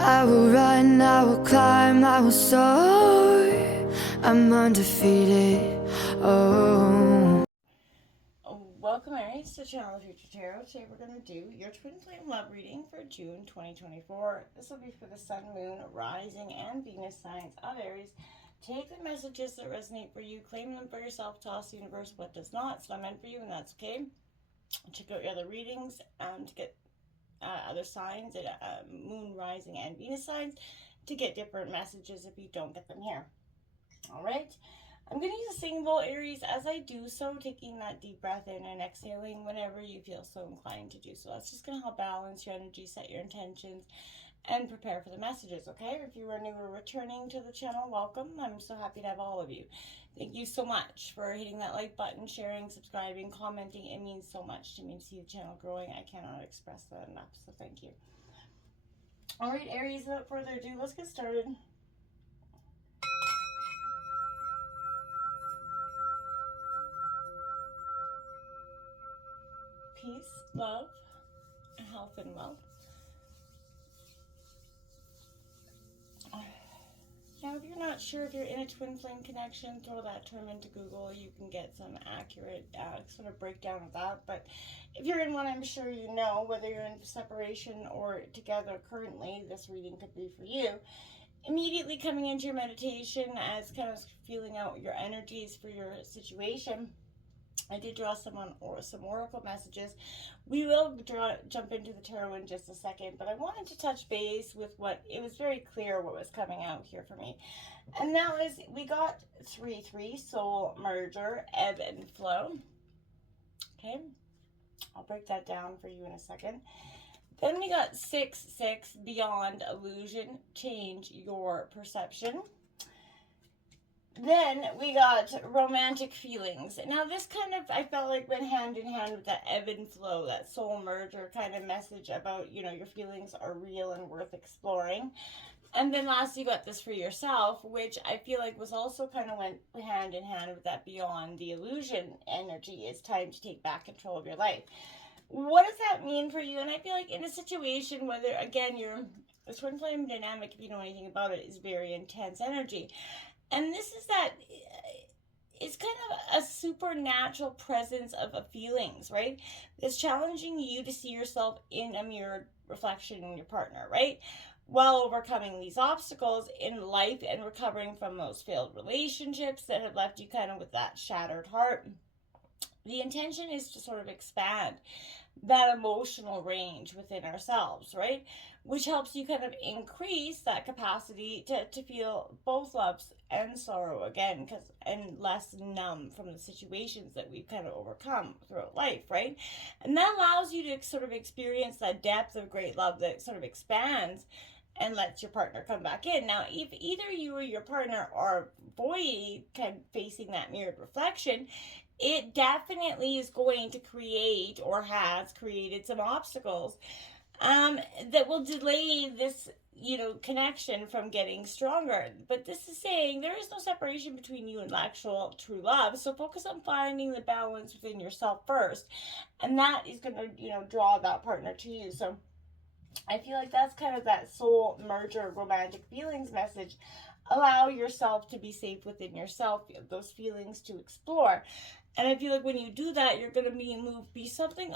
I will run, I will climb, I will soar. I'm undefeated. Oh. Welcome, Aries, to Channel of Future Tarot. Today we're going to do your twin flame love reading for June 2024. This will be for the Sun, Moon, Rising, and Venus signs of Aries. Take the messages that resonate for you, claim them for yourself, toss the universe what does not. It's not meant for you, and that's okay. Check out your other readings to get other signs, Moon, Rising, and Venus signs, to get different messages if you don't get them here. All right. I'm going to use a singing bowl, Aries, as I do so, taking that deep breath in and exhaling whenever you feel so inclined to do so. That's just going to help balance your energy, set your intentions, and prepare for the messages, okay? If you are new or returning to the channel, welcome. I'm so happy to have all of you. Thank you so much for hitting that like button, sharing, subscribing, commenting. It means so much to me to see the channel growing. I cannot express that enough, so thank you. All right, Aries, without further ado, let's get started. Peace, love, health, and wealth. Now, if you're not sure if you're in a twin flame connection, throw that term into Google. You can get some accurate sort of breakdown of that. But if you're in one, I'm sure you know, whether you're in separation or together currently, this reading could be for you. Immediately coming into your meditation as kind of feeling out your energies for your situation, I did draw some oracle messages. We will jump into the tarot in just a second, but I wanted to touch base with what, it was very clear what was coming out here for me. And that was, we got 3-3, soul merger, ebb and flow. Okay, I'll break that down for you in a second. Then we got 6-6, beyond illusion, change your perception. Then we got romantic feelings. Now this kind of, I felt like, went hand in hand with that ebb and flow, that soul merger kind of message about, you know, your feelings are real and worth exploring. And then last you got this for yourself, which I feel like was also kind of went hand in hand with that beyond the illusion energy. It's time to take back control of your life. What does that mean for you? And I feel like in a situation, whether, again, the twin flame dynamic, if you know anything about it, is very intense energy. And this is that, it's kind of a supernatural presence of feelings, right? It's challenging you to see yourself in a mirrored reflection in your partner, right? While overcoming these obstacles in life and recovering from those failed relationships that have left you kind of with that shattered heart. The intention is to sort of expand that emotional range within ourselves, right? Which helps you kind of increase that capacity to feel both loves and sorrow again, and less numb from the situations that we've kind of overcome throughout life, right? And that allows you to sort of experience that depth of great love that sort of expands and lets your partner come back in. Now, if either you or your partner are void, kind of facing that mirrored reflection, it definitely is going to create, or has created, some obstacles that will delay this, connection from getting stronger. But this is saying there is no separation between you and actual true love. So focus on finding the balance within yourself first. And that is going to, draw that partner to you. So I feel like that's kind of that soul merger romantic feelings message. Allow yourself to be safe within yourself, those feelings to explore. And I feel like when you do that, you're going to be something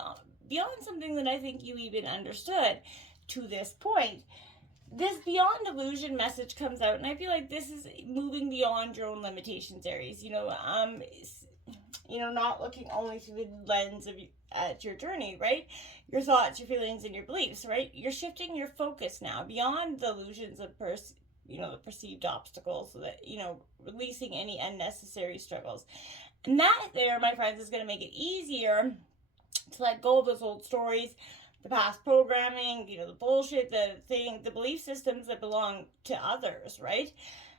beyond something that I think you even understood to this point. This beyond illusion message comes out, and I feel like this is moving beyond your own limitations, Aries. Not looking only through the lens of at your journey, right? Your thoughts, your feelings, and your beliefs, right? You're shifting your focus now beyond the illusions of the perceived obstacles, so that, releasing any unnecessary struggles. And that there, my friends, is going to make it easier to let go of those old stories, the past programming, the bullshit, the belief systems that belong to others, right?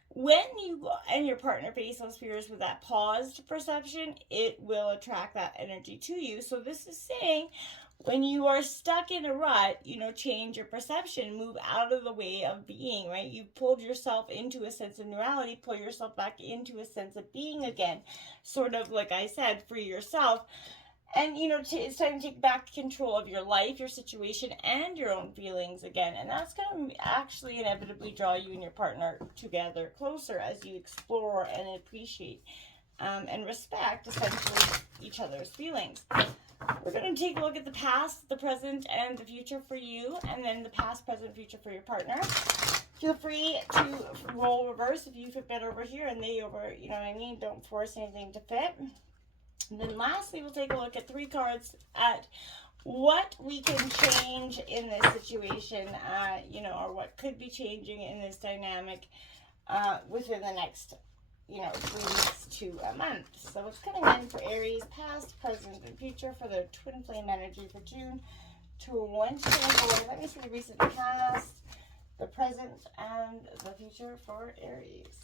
When you and your partner face those fears with that paused perception, it will attract that energy to you. So this is saying, when you are stuck in a rut, change your perception, move out of the way of being, right? You pulled yourself into a sense of neurality, pull yourself back into a sense of being again. Sort of, like I said, free yourself. And, you know, it's time to take back control of your life, your situation, and your own feelings again. And that's going to actually inevitably draw you and your partner together closer as you explore and appreciate and respect, essentially, each other's feelings. We're going to take a look at the past, the present, and the future for you, and then the past, present, future for your partner. Feel free to roll reverse if you fit better over here and they over, you know what I mean? Don't force anything to fit. And then lastly, we'll take a look at 3 cards at what we can change in this situation, you know, or what could be changing in this dynamic within the next, you know, 3 weeks to a month. So what's coming in for Aries, past, present, and future for the twin flame energy for June 2024. Let me see the recent past, the present, and the future for Aries.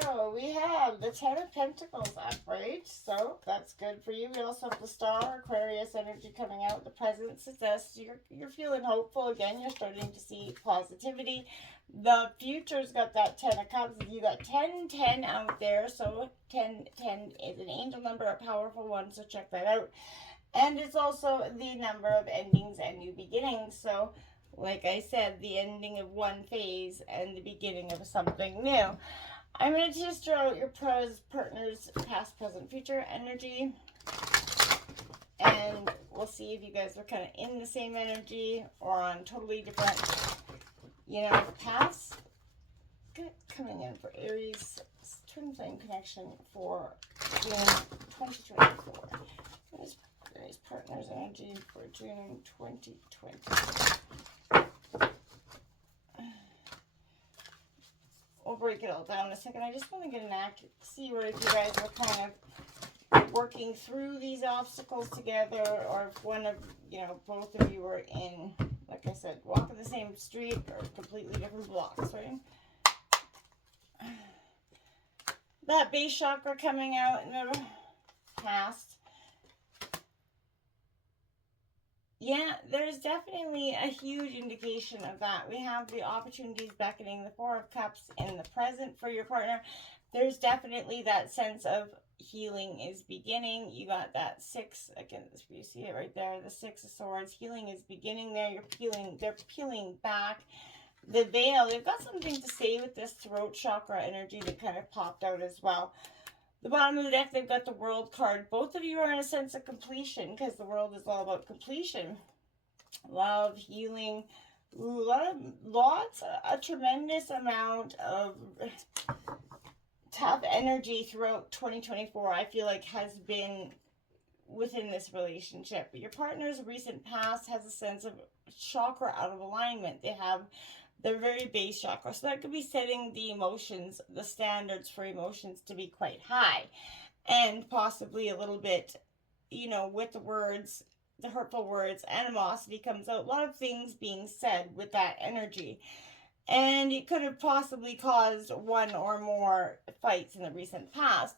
So we have the 10 of Pentacles up, right? So that's good for you. We also have the Star, Aquarius energy coming out. The present success. You're feeling hopeful again. You're starting to see positivity. The future's got that 10 of Cups. You got 10 out there. So 10 is an angel number, a powerful one. So check that out. And it's also the number of endings and new beginnings. So like I said, the ending of one phase and the beginning of something new. I'm going to just draw out your partner's past, present, future energy. And we'll see if you guys are kind of in the same energy or on totally different, you know, paths. Good. Coming in for Aries twin flame connection for June 2024. There's Aries partner's energy for June 2024. We'll break it all down in a second. I just want to get an see what if you guys are kind of working through these obstacles together, or if one of, you know, both of you are in, like I said, walking the same street or completely different blocks, right? That base chakra coming out in the past. Yeah, there's definitely a huge indication of that. We have the opportunities beckoning, the 4 of Cups in the present for your partner. There's definitely that sense of healing is beginning. You got that 6, again, you see it right there, the 6 of Swords. Healing is beginning there. They're peeling back the veil. They've got something to say with this throat chakra energy that kind of popped out as well. The bottom of the deck, they've got the World card. Both of you are in a sense of completion, because the world is all about completion. Love, healing, a tremendous amount of tough energy throughout 2024, I feel like, has been within this relationship. Your partner's recent past has a sense of chakra out of alignment. They have their very base chakra. So that could be setting the emotions, the standards for emotions to be quite high. And possibly a little bit, you know, with the words, the hurtful words, animosity comes out. A lot of things being said with that energy. And it could have possibly caused one or more fights in the recent past.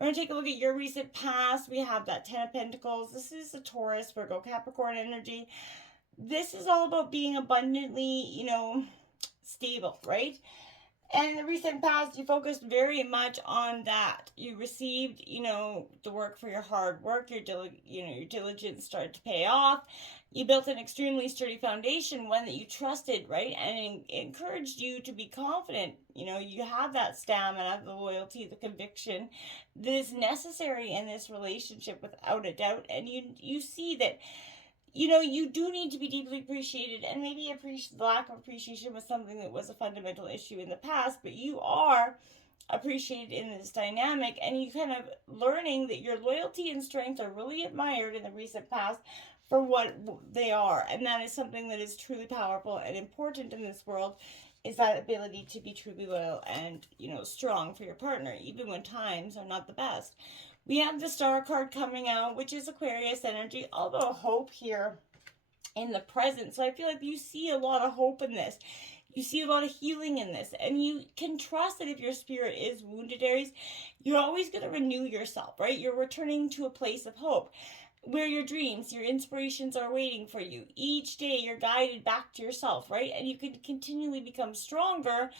We're going to take a look at your recent past. We have that 10 of Pentacles. This is the Taurus, Virgo, Capricorn energy. This is all about being abundantly, you know, stable, right? And in the recent past, you focused very much on that. You received, you know, the work for your hard work. Your diligence started to pay off. You built an extremely sturdy foundation, one that you trusted, right? And it encouraged you to be confident. You know, you have that stamina, the loyalty, the conviction that is necessary in this relationship without a doubt. And you see that, you know, you do need to be deeply appreciated, and maybe the lack of appreciation was something that was a fundamental issue in the past, but you are appreciated in this dynamic, and you kind of learning that your loyalty and strength are really admired in the recent past for what they are. And that is something that is truly powerful and important in this world, is that ability to be truly loyal and, you know, strong for your partner, even when times are not the best. We have the Star card coming out, which is Aquarius energy, although hope here in the present. So I feel like you see a lot of hope in this. You see a lot of healing in this. And you can trust that if your spirit is wounded, Aries, you're always going to renew yourself, right? You're returning to a place of hope. where your dreams, your inspirations are waiting for you. Each day you're guided back to yourself, right? And you can continually become stronger,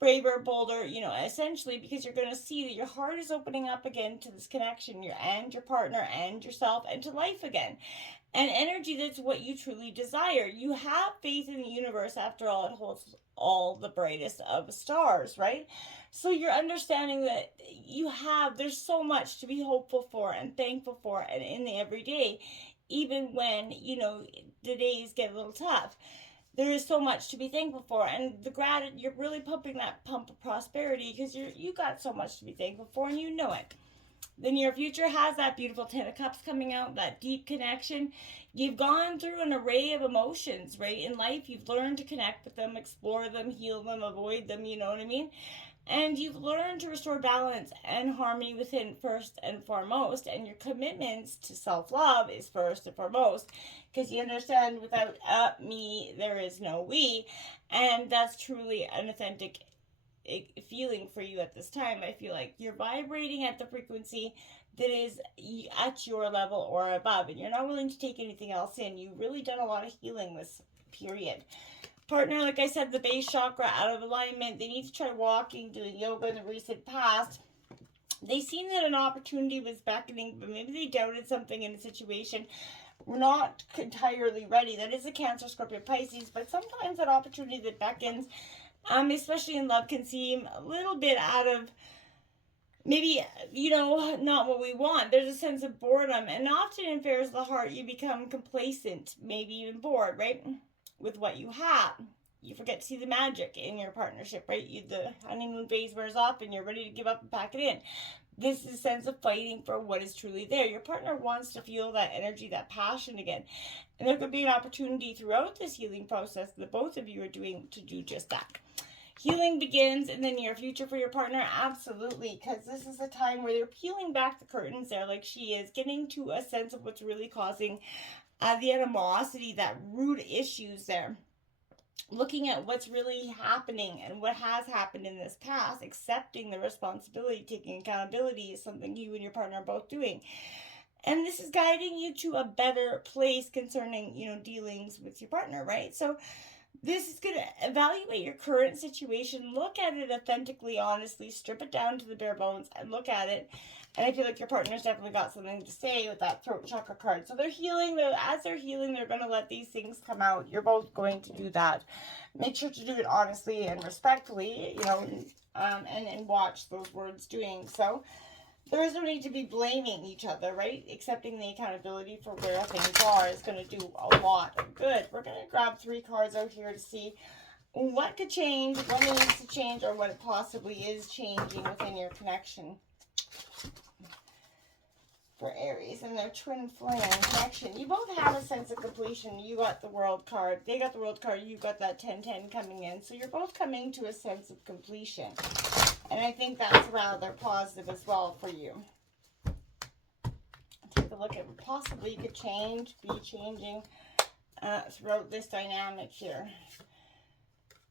braver, bolder, essentially because you're going to see that your heart is opening up again to this connection, your partner and yourself and to life again. And energy, that's what you truly desire. You have faith in the universe. After all, it holds all the brightest of stars, right? So you're understanding that there's so much to be hopeful for and thankful for, and in the everyday, even when, the days get a little tough. There is so much to be thankful for, and you're really pumping that pump of prosperity because you got so much to be thankful for, and you know it. The near future has that beautiful Ten of Cups coming out, that deep connection. You've gone through an array of emotions, right? In life, you've learned to connect with them, explore them, heal them, avoid them, you know what I mean? And you've learned to restore balance and harmony within first and foremost. And your commitments to self-love is first and foremost. Because you understand without me, there is no we. And that's truly an authentic feeling for you at this time. I feel like you're vibrating at the frequency that is at your level or above. And you're not willing to take anything else in. You've really done a lot of healing this period. Partner, like I said, the base chakra out of alignment. They need to try walking, doing yoga in the recent past. They seen that an opportunity was beckoning, but maybe they doubted something in a situation. We're not entirely ready. That is a Cancer, Scorpio, Pisces, but sometimes that opportunity that beckons, especially in love, can seem a little bit out of maybe, not what we want. There's a sense of boredom, and often in affairs of the heart, you become complacent, maybe even bored, right? With what you have. You forget to see the magic in your partnership, right? The honeymoon phase wears off and you're ready to give up and pack it in. This is a sense of fighting for what is truly there. Your partner wants to feel that energy, that passion again. And there could be an opportunity throughout this healing process that both of you are doing to do just that. Healing begins in the near future for your partner, absolutely, because this is a time where they're peeling back the curtains there like she is, getting to a sense of what's really causing the animosity, that root issues there. Looking at what's really happening and what has happened in this past, accepting the responsibility, taking accountability is something you and your partner are both doing. And this is guiding you to a better place concerning, dealings with your partner, right? So this is going to evaluate your current situation, look at it authentically, honestly, strip it down to the bare bones and look at it. And I feel like your partner's definitely got something to say with that throat chakra card. So they're healing. As they're healing, they're going to let these things come out. You're both going to do that. Make sure to do it honestly and respectfully, and watch those words doing so. There is no need to be blaming each other, right? Accepting the accountability for where things are is going to do a lot of good. We're going to grab 3 cards out here to see what could change, what needs to change, or what it possibly is changing within your connection. For Aries and their twin flame connection. You both have a sense of completion. You got the World card. They got the World card. You got that 10-10 coming in. So you're both coming to a sense of completion. And I think that's rather positive as well for you. Take a look at what possibly you could be changing throughout this dynamic here.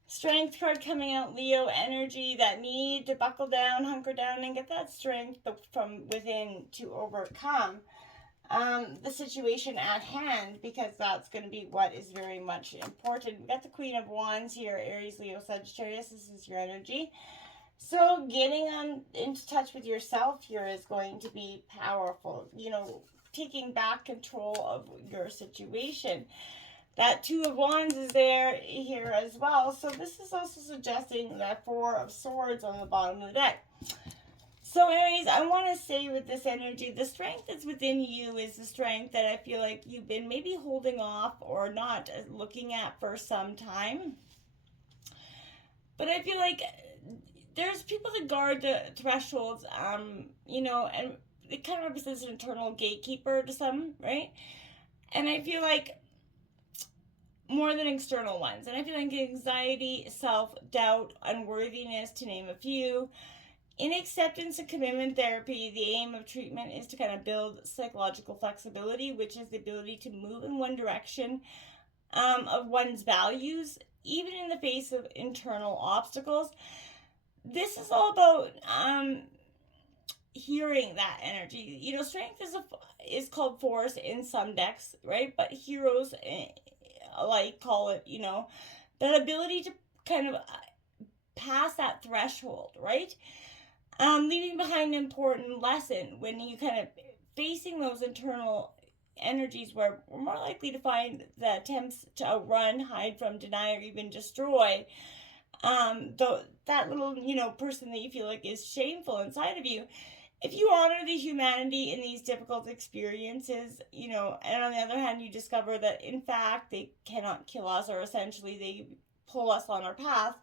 Strength card coming out, Leo energy, that need to buckle down, hunker down, and get that strength from within to overcome the situation at hand, because that's going to be what is very much important. We got the Queen of Wands here, Aries, Leo, Sagittarius. This is your energy. So getting into touch with yourself here is going to be powerful. Taking back control of your situation. That 2 of Wands is here as well. So this is also suggesting that 4 of Swords on the bottom of the deck. So Aries, I want to say with this energy, the strength that's within you is the strength that I feel like you've been maybe holding off or not looking at for some time. But I feel like there's people that guard the thresholds, and it kind of represents an internal gatekeeper to some, right? And I feel like more than external ones. And I feel like anxiety, self-doubt, unworthiness, to name a few. In acceptance and commitment therapy, the aim of treatment is to kind of build psychological flexibility, which is the ability to move in one direction of one's values, even in the face of internal obstacles. This is all about, hearing that energy. You know, strength is called force in some decks, right? But heroes, like, call it, you know, that ability to kind of pass that threshold, right? Leaving behind an important lesson when you kind of facing those internal energies where we're more likely to find the attempts to outrun, hide from, deny, or even destroy that little, you know, person that you feel like is shameful inside of you. If you honor the humanity in these difficult experiences, you know, and on the other hand, you discover that in fact they cannot kill us, or essentially they pull us on our path,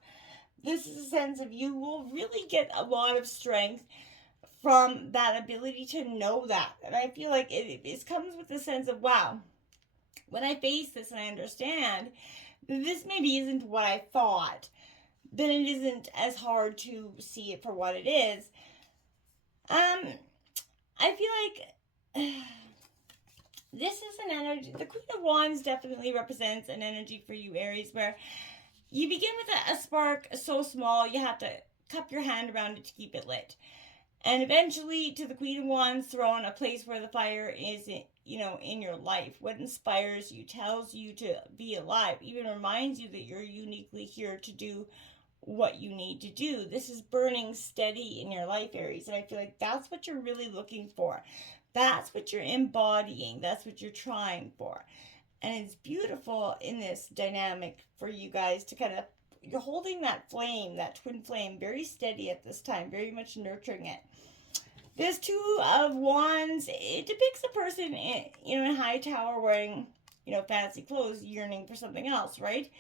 this is a sense of you will really get a lot of strength from that ability to know that. And I feel like it comes with the sense of, wow, when I face this and I understand this maybe isn't what I thought, then it isn't as hard to see it for what it is. I feel like this is an energy. The Queen of Wands definitely represents an energy for you, Aries, where you begin with a spark so small you have to cup your hand around it to keep it lit. And eventually, to the Queen of Wands throne, a place where the fire is, you know, in your life. What inspires you, tells you to be alive, even reminds you that you're uniquely here to do what you need to do. This is burning steady in your life, Aries. And I feel like that's what you're really looking for. That's what you're embodying. That's what you're trying for. And it's beautiful in this dynamic for you guys to kind of, you're holding that flame, that twin flame, very steady at this time, very much nurturing it. This Two of Wands, it depicts a person in, you know, in a high tower wearing, you know, fancy clothes, yearning for something else, right?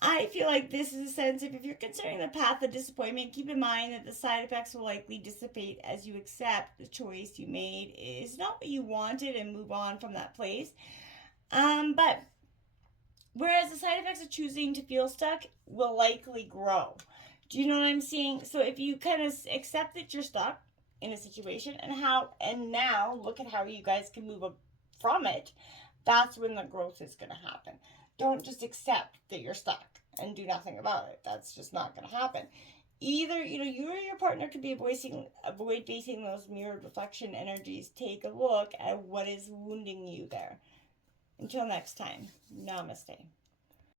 I feel like this is a sense of, if you're considering the path of disappointment, keep in mind that the side effects will likely dissipate as you accept the choice you made is not what you wanted and move on from that place. But whereas the side effects of choosing to feel stuck will likely grow. Do you know what I'm saying? So if you kind of accept that you're stuck in a situation and now look at how you guys can move from it, that's when the growth is going to happen. Don't just accept that you're stuck and do nothing about it. That's just not going to happen. Either, you know, you or your partner could be avoid facing those mirrored reflection energies. Take a look at what is wounding you there. Until next time, namaste.